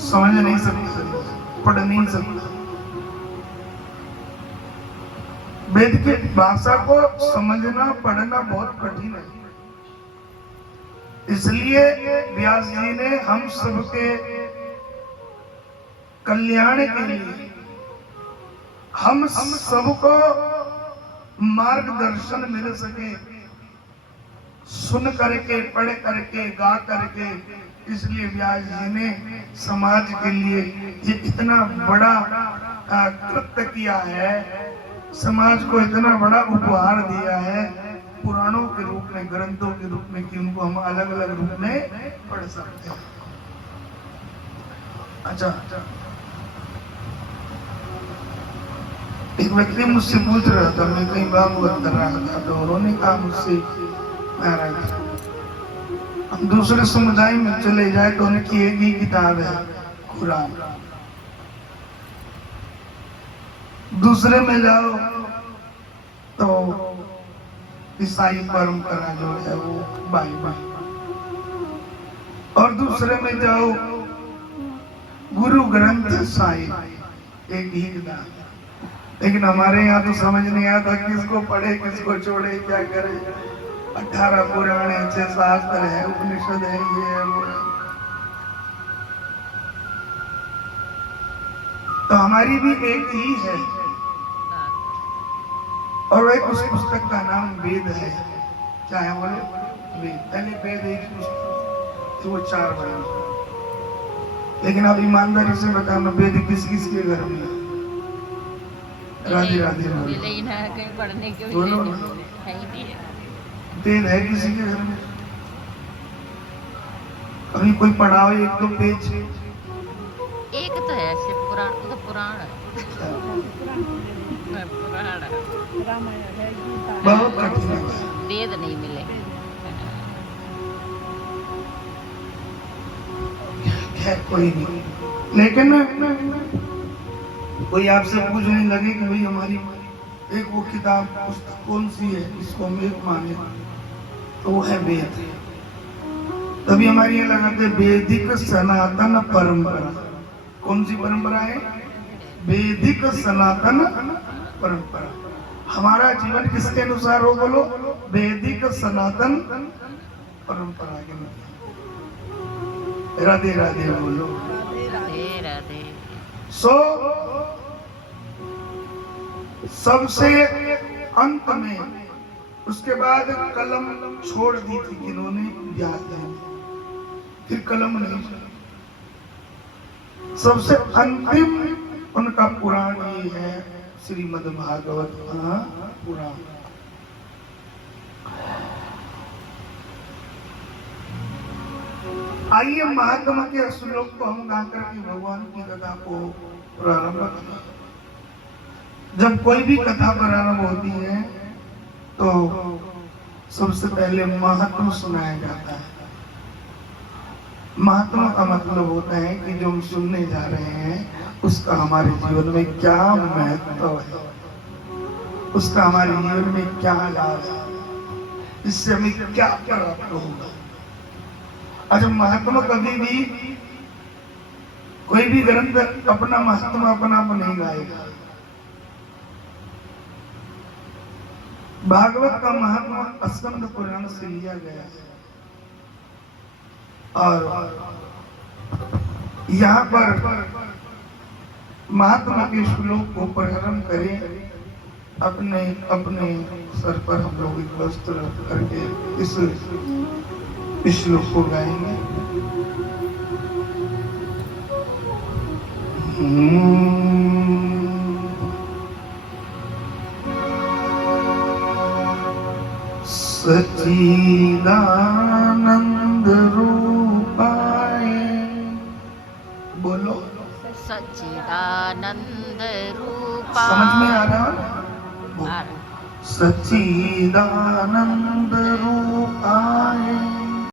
समझ नहीं सकता, पढ़ नहीं सकता। वेद की भाषा को समझना पढ़ना बहुत कठिन है। इसलिए व्यास जी ने हम सबके कल्याण के लिए, हम सबको मार्गदर्शन मिल सके, सुन करके, पढ़ करके, गा करके, इसलिए व्यास जी ने समाज के लिए ये इतना बड़ा कृत्य किया है, समाज को इतना बड़ा उपहार दिया है, पुराणों के रूप में, ग्रंथों के रूप में, कि उनको हम अलग अलग रूप में पढ़ सकते हैं। अच्छा, एक व्यक्ति मुझसे पूछ रहा था, मैं कहीं भागवत कर रहा था, तो उन्होंने कहा मुझसे, महाराज हम दूसरे समुदाय में चले जाए तो उनकी एक ही किताब है, कुरान। दूसरे में जाओ तो ईसाई परंपरा जो है वो बाइबल, और दूसरे में जाओ गुरु ग्रंथ साहिब, एक ही किताब। लेकिन हमारे यहाँ तो समझ नहीं आता किसको पढ़े, किसको छोड़े, क्या करे। 18 पुराण है, 6 शास्त्र है, उपनिषद है, ये है, वो है। तो हमारी भी एक ही है, और एक उस पुस्तक का नाम वेद है। क्या है बोले? वेद। पहले वेद एक पुस्तक थी, वो 4 बने। लेकिन अब ईमानदारी से बताना, वेद किस किस के घर में? राधे राधे कहीं पढ़ने के बोलो, वेद है किसी के घर में? अभी कोई पढ़ाओ एक दो पेज। एक तो है शिव पुराण, तो पुराण है, बहुत कठिन है, वेद नहीं मिले। कोई नहीं, लेकिन कोई आपसे पूछने लगे कि भाई हमारी एक वो किताब पुस्तक कौन सी है, इसको हम एक माने, तो वो है वेद। तभी हमारी ये लगाते वैदिक सनातन परंपरा। कौन सी परंपरा है? वैदिक सनातन परंपरा। हमारा जीवन किसके अनुसार हो? बोलो, वैदिक सनातन परंपरा के अनुसार। राधे राधे बोलो, राधे राधे। सबसे अंत में, उसके बाद कलम छोड़ दी थी किन्होंने? व्यास जी। फिर कलम नहीं, सबसे अंतिम उनका पुराण ये है, श्रीमद् भागवत पुराण। आइए महात्मा के श्लोक को हम गाकर के भगवान की कथा को प्रारंभ करते हैं। जब कोई भी कथा प्रारंभ होती है तो सबसे पहले महात्मा सुनाया जाता है। महात्मा का मतलब होता है कि जो हम सुनने जा रहे हैं उसका हमारे जीवन में क्या महत्व है, उसका हमारे जीवन में क्या लाभ है, इससे हमें क्या प्राप्त होगा। अच्छा, महात्मा कभी भी कोई भी ग्रंथ अपना महात्मा अपना आप नहीं गाएगा। भागवत का महात्मा स्कंद पुराण से लिया गया है, और यहाँ पर महात्मा के श्लोक को प्रारंभ करें। अपने अपने सर पर हम लोग एक वस्त्र रख करके इस श्लोक को गाएंगे। सच्चिदानंद रूपाय, बोलो सच्चिदानंद रूपाय। समझ में आ रहा है? सच्चिदानंद रूपाय